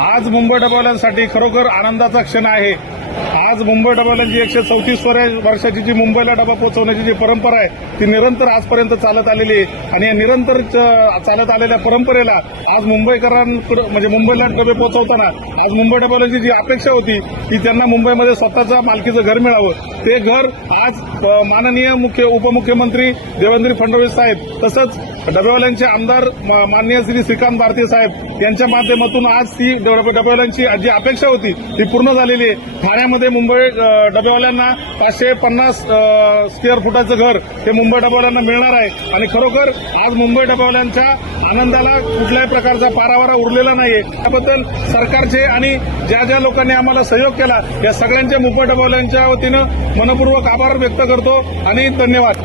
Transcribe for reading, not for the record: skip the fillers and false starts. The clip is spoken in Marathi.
आज मुंबई डबेवाल्यांसाठी खरोखर आनंदाचा क्षण आहे। आज मुंबई डबेवाल्यांची 134 वर्षाची जी मुंबईला डबा पोहोचवण्याची जी परंपरा आहे ती निरंतर आजपर्यंत चालत आलेली आहे आणि या निरंतर चालत आलेल्या परंपरेला आज मुंबईकरांकडे म्हणजे मुंबईला डबे पोहोचवताना आज मुंबई डबेवाल्यांची जी अपेक्षा होती की त्यांना मुंबईमध्ये स्वतःच्या मालकीचं घर मिळावं, ते घर आज माननीय उपमुख्यमंत्री देवेंद्र फडणवीस साहेब तसंच डबेवाल्यांचे आमदार माननीय श्री श्रीकांत भारती साहेब यांच्या माध्यमातून आज ती डबेवाल्यांची जी अपेक्षा होती ती पूर्ण झालेली आहे। ठाण्यामध्ये मुंबई डबेवाल्यांना 550 स्क्वेअर फुटाचं घर हे मुंबई डबेवाल्यांना मिळणार आहे आणि खरोखर आज मुंबई डबेवाल्यांच्या आनंदाला कुठल्याही प्रकारचा पारावारा उरलेला नाहीये। त्याबद्दल सरकारचे आणि ज्या ज्या लोकांनी आम्हाला सहयोग केला या सगळ्यांचे मुंबई डबेवाल्यांच्या वतीनं मनपूर्वक आभार व्यक्त करतो आणि धन्यवाद।